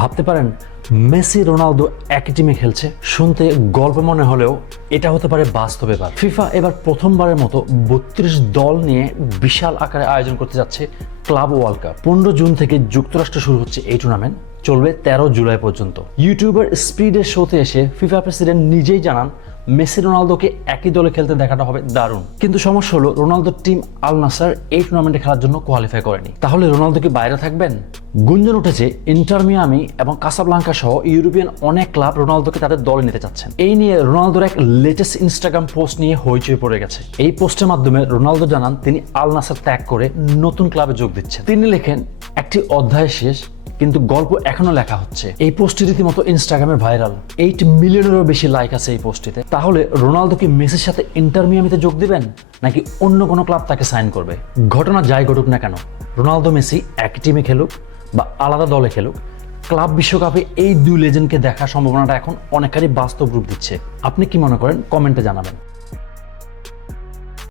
ভাবতে পারেন Messi Ronaldo একই টিমে খেলছে। শুনতে গল্প মনে হলেও এটা হতে পারে বাস্তব। এবার ফিফা এবার প্রথমবারের মতো 32 দল নিয়ে বিশাল আকারে আয়োজন করতে যাচ্ছে ক্লাব ওয়ার্ল্ড কাপ। 15 জুন থেকে যুক্তরাষ্ট্রে শুরু হচ্ছে এই টুর্নামেন্ট, চলবে 13 জুলাই পর্যন্ত। ইউটিউবার স্পিডের শোতে এসে ফিফা প্রেসিডেন্ট নিজেই জানান মেসি রোনালদোকে একই দলে খেলতে দেখাটা হবে দারুণ। কিন্তু সমস্যা হলো রোনালদোর টিম আল নাসার এই টুর্নামেন্টে খেলার জন্য কোয়ালিফাই করেনি। তাহলে রোনালদো কি বাইরে থাকবেন? গুঞ্জন উঠেছে ইন্টার মিয়ামি এবং কাসাব্লাঙ্কা সহ ইউরোপিয়ান অনেক ক্লাব রোনালদোকে তাদের দলে নিতে চাচ্ছেন। এই নিয়ে রোনালদোর এক লেটেস্ট ইনস্টাগ্রাম পোস্ট নিয়ে হইচই পড়ে গেছে। এই পোস্টের মাধ্যমে রোনালদো জানান তিনি আল নাসার ত্যাগ করে নতুন ক্লাবে যোগ দিচ্ছেন। তিনি লেখেন, একটি অধ্যায় শেষ, কিন্তু গল্প এখনো লেখা হচ্ছে। এই পোস্টটি রীতিমতো ইনস্টাগ্রামে ভাইরাল। 8 মিলিয়নেরও বেশি লাইক আছে এই পোস্টটিতে। তাহলে রোনালদো কি মেসির সাথে ইন্টার মিয়ামিতে যোগ দিবেন, নাকি অন্য কোনো ক্লাব তাকে সাইন করবে? ঘটনা যাই ঘটুক না কেন, রোনালদো মেসি এক টিমে খেলুক বা আলাদা দলে খেলুক, ক্লাব বিশ্বকাপে এই দুই লেজেন্ডকে দেখার সম্ভাবনাটা এখন অনেকখানি বাস্তব রূপ দিচ্ছে। আপনি কি মনে করেন? কমেন্টে জানাবেন।